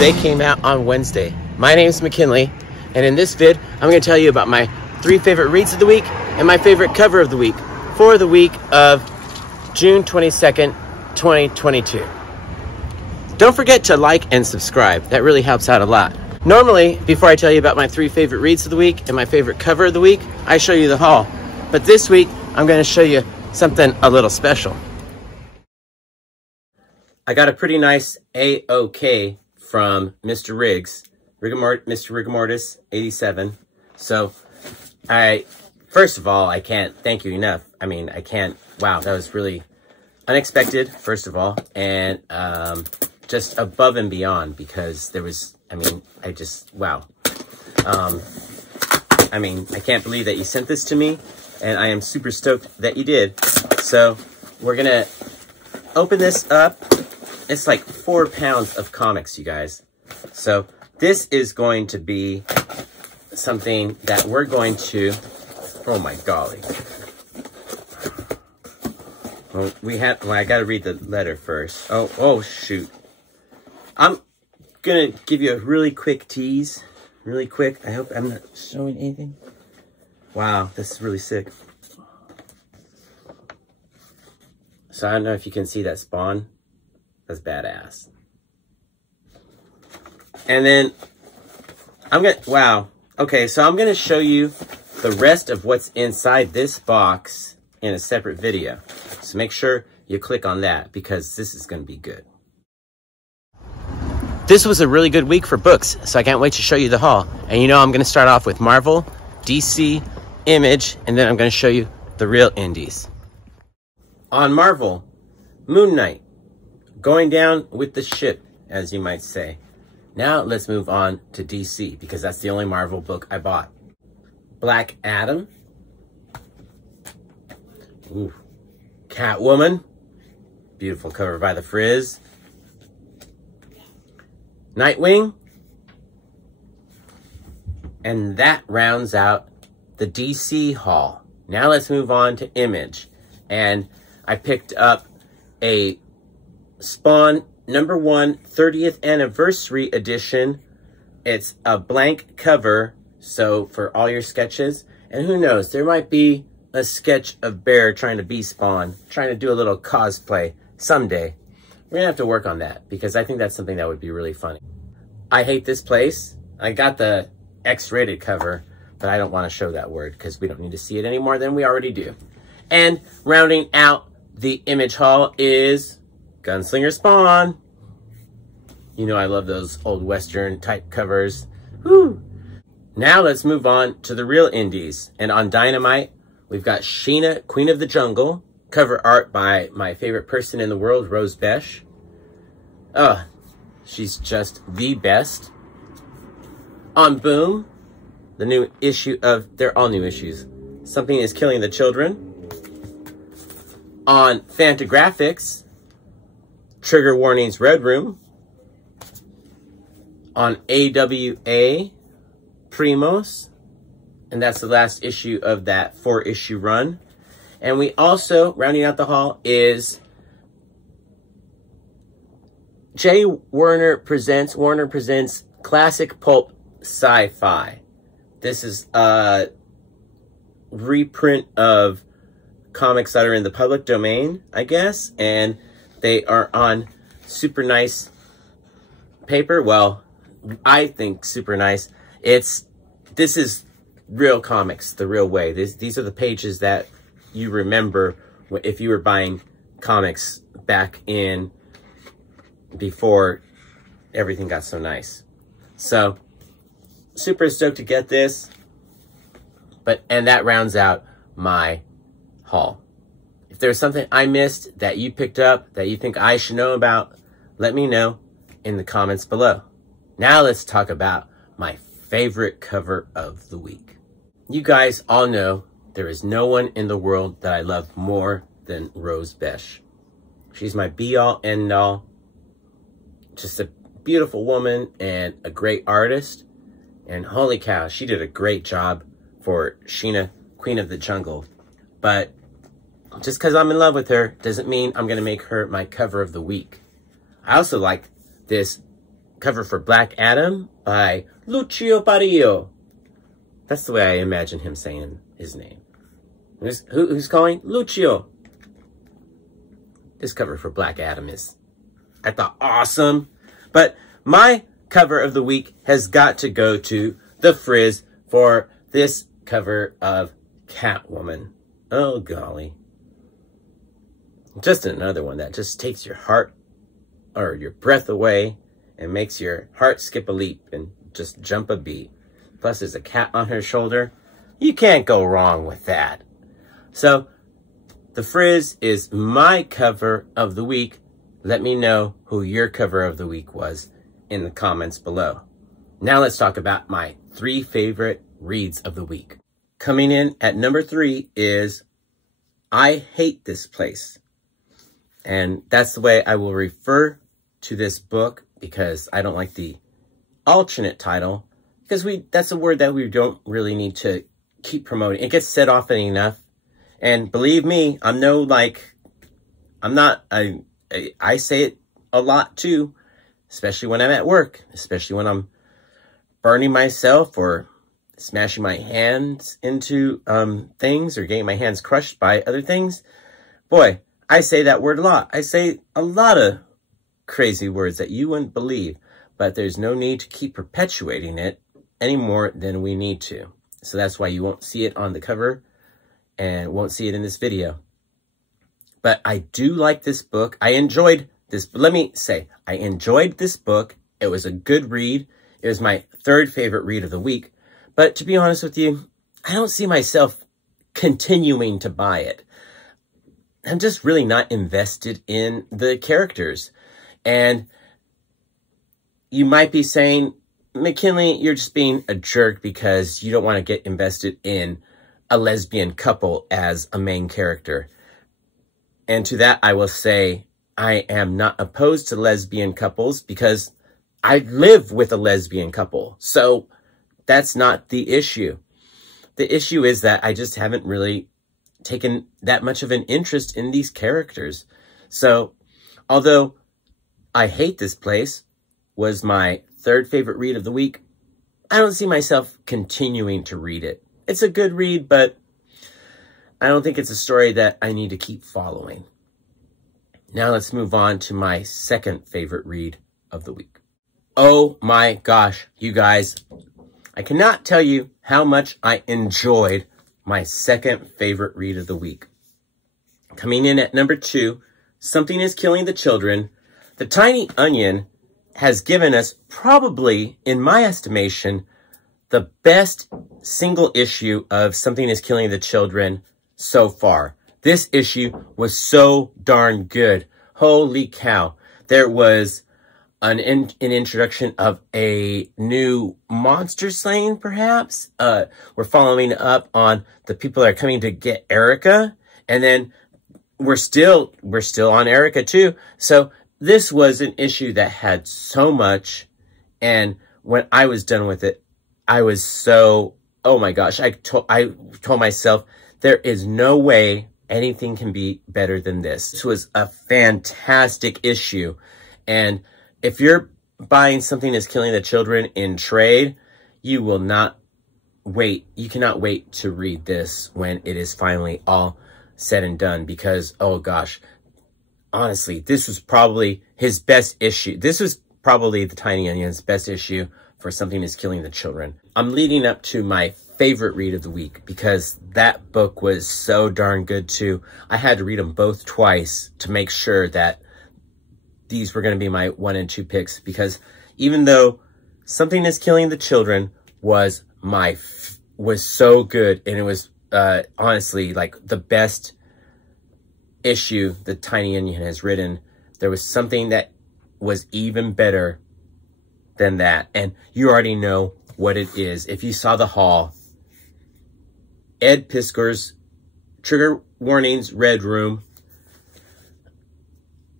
they came out on Wednesday. My name is McKinley, and in this vid, I'm going to tell you about my 3 favorite reads of the week and my favorite cover of the week for the week of June 22nd, 2022. Don't forget to like and subscribe. That really helps out a lot. Normally, before I tell you about my 3 favorite reads of the week and my favorite cover of the week, I show you the haul. But this week, I'm going to show you something a little special. I got a pretty nice A-OK from Mr. Riggs, Mr. Rigormortis 87. So, first of all, I can't thank you enough. Wow, that was really unexpected, first of all, and just above and beyond, because there was, wow. I can't believe that you sent this to me, and I am super stoked that you did. So, we're gonna open this up. It's like 4 pounds of comics, you guys. So, this is going to be something that we're going to, oh my golly. Well, I gotta read the letter first. Oh shoot. I'm gonna give you a really quick tease. Really quick. I hope I'm not showing anything. Wow, this is really sick. So I don't know if you can see that spawn. That's badass. And then wow. Okay, so I'm gonna show you the rest of what's inside this box in a separate video. So make sure you click on that, because this is gonna be good. This was a really good week for books, so I can't wait to show you the haul. And you know I'm gonna start off with Marvel, DC, Image, and then I'm gonna show you the real indies. On Marvel, Moon Knight, going down with the ship, as you might say. Now let's move on to DC, because that's the only Marvel book I bought. Black Adam. Ooh. Catwoman. Beautiful cover by the Frizz. Nightwing. And that rounds out the DC haul. Now let's move on to Image. And I picked up a Spawn #1 30th anniversary edition. It's a blank cover, so for all your sketches. And who knows, there might be a sketch of Bear trying to be Spawn, trying to do a little cosplay someday. We're gonna have to work on that, because I think that's something that would be really funny. I Hate This Place. I got the X-rated cover, but I don't want to show that word because we don't need to see it any more than we already do. And rounding out the Image haul is Gunslinger Spawn. You know I love those old Western type covers. Woo! Now let's move on to the real indies. And on Dynamite, we've got Sheena, Queen of the Jungle. Cover art by my favorite person in the world, Rose Besh. Oh, she's just the best. On Boom, the new issue of, they're all new issues. Something is Killing the Children. On Fantagraphics, Trigger Warnings Red Room. On AWA, Primos, and that's the last issue of that 4-issue run. And we also, rounding out the haul, is Warner Presents Classic Pulp Sci-Fi. This is a reprint of comics that are in the public domain, I guess, and they are on super nice paper. Well, I think super nice. This is real comics, the real way. These are the pages that you remember if you were buying comics back in before everything got so nice. So, super stoked to get this. And that rounds out my haul. If there's something I missed that you picked up that you think I should know about, let me know in the comments below. Now let's talk about my favorite cover of the week. You guys all know there is no one in the world that I love more than Rose Besh. She's my be-all, end-all. Just a beautiful woman and a great artist. And holy cow, she did a great job for Sheena, Queen of the Jungle. But just because I'm in love with her doesn't mean I'm going to make her my cover of the week. I also like this cover for Black Adam by Lucio Barrio. That's the way I imagine him saying his name. Who's calling? Lucio. This cover for Black Adam is, I thought, awesome. But my cover of the week has got to go to the Frizz for this cover of Catwoman. Oh, golly. Just another one that just takes your heart or your breath away and makes your heart skip a leap and just jump a beat. Plus, there's a cat on her shoulder. You can't go wrong with that. So, the Frizz is my cover of the week. Let me know who your cover of the week was in the comments below. Now let's talk about my 3 favorite reads of the week. Coming in at number 3 is I Hate This Place. And that's the way I will refer to this book because I don't like the alternate title because that's a word that we don't really need to keep promoting. It gets said often enough. And believe me, I say it a lot too, especially when I'm at work, especially when I'm burning myself or smashing my hands into things or getting my hands crushed by other things. Boy, I say that word a lot. I say a lot of crazy words that you wouldn't believe, but there's no need to keep perpetuating it any more than we need to. So that's why you won't see it on the cover and won't see it in this video. But I do like this book. I enjoyed this. Let me say, I enjoyed this book. It was a good read. It was my 3rd favorite read of the week. But to be honest with you, I don't see myself continuing to buy it. I'm just really not invested in the characters. And you might be saying, McKinley, you're just being a jerk because you don't want to get invested in a lesbian couple as a main character. And to that, I will say, I am not opposed to lesbian couples because I live with a lesbian couple. So that's not the issue. The issue is that I just haven't really taken that much of an interest in these characters. So, although I Hate This Place was my 3rd favorite read of the week, I don't see myself continuing to read it. It's a good read, but I don't think it's a story that I need to keep following. Now let's move on to my 2nd favorite read of the week. Oh my gosh, you guys. I cannot tell you how much I enjoyed my 2nd favorite read of the week. Coming in at number 2, Something is Killing the Children. The Tiny Onion has given us probably, in my estimation, the best single issue of Something is Killing the Children so far. This issue was so darn good. Holy cow. There was an introduction of a new monster slaying, perhaps. We're following up on the people that are coming to get Erica. And then we're still on Erica too. So this was an issue that had so much. And when I was done with it, I was so, oh my gosh, I told myself, there is no way anything can be better than this. This was a fantastic issue. And if you're buying Something Is Killing the Children in trade, you will not wait. You cannot wait to read this when it is finally all said and done because, oh gosh, honestly, this was probably his best issue. This was probably the Tiny Onion's best issue for Something Is Killing the Children. I'm leading up to my favorite read of the week because that book was so darn good too. I had to read them both twice to make sure that these were going to be my 1 and 2 picks because even though Something Is Killing the Children was so good and it was honestly like the best issue the Tiny Onion has written, there was something that was even better than that. And you already know what it is. If you saw the haul, Ed Piskor's Trigger Warnings Red Room.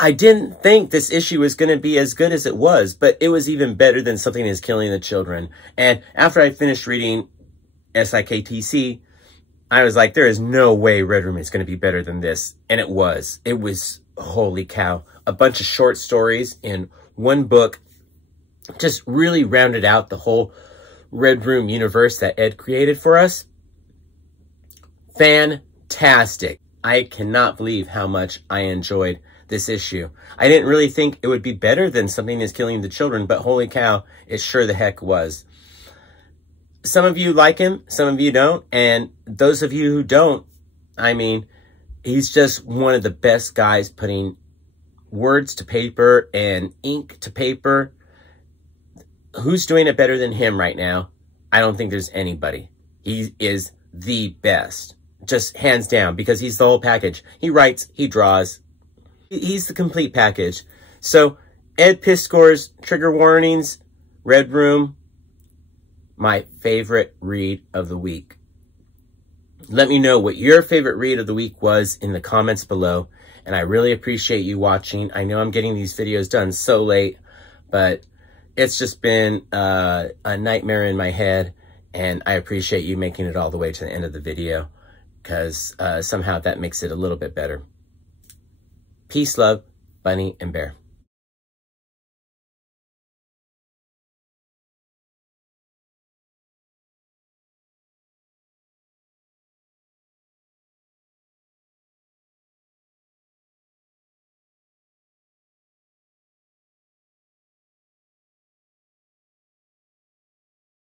I didn't think this issue was going to be as good as it was, but it was even better than Something Is Killing the Children. And after I finished reading SIKTC, I was like, there is no way Red Room is going to be better than this. And it was. It was, holy cow, a bunch of short stories in one book. just really rounded out the whole Red Room universe that Ed created for us. Fantastic. I cannot believe how much I enjoyed this issue. I didn't really think it would be better than Something Is Killing the Children, but holy cow, it sure the heck was. Some of you like him, some of you don't, and those of you who don't, I mean, he's just one of the best guys putting words to paper and ink to paper. Who's doing it better than him right now? I don't think there's anybody. He is the best, just hands down, because he's the whole package. He writes, he draws. He's the complete package. So, Ed Piskor's Trigger Warnings, Red Room, my favorite read of the week. Let me know what your favorite read of the week was in the comments below. And I really appreciate you watching. I know I'm getting these videos done so late, but it's just been a nightmare in my head. And I appreciate you making it all the way to the end of the video, because somehow that makes it a little bit better. Peace, love, Bunny and Bear.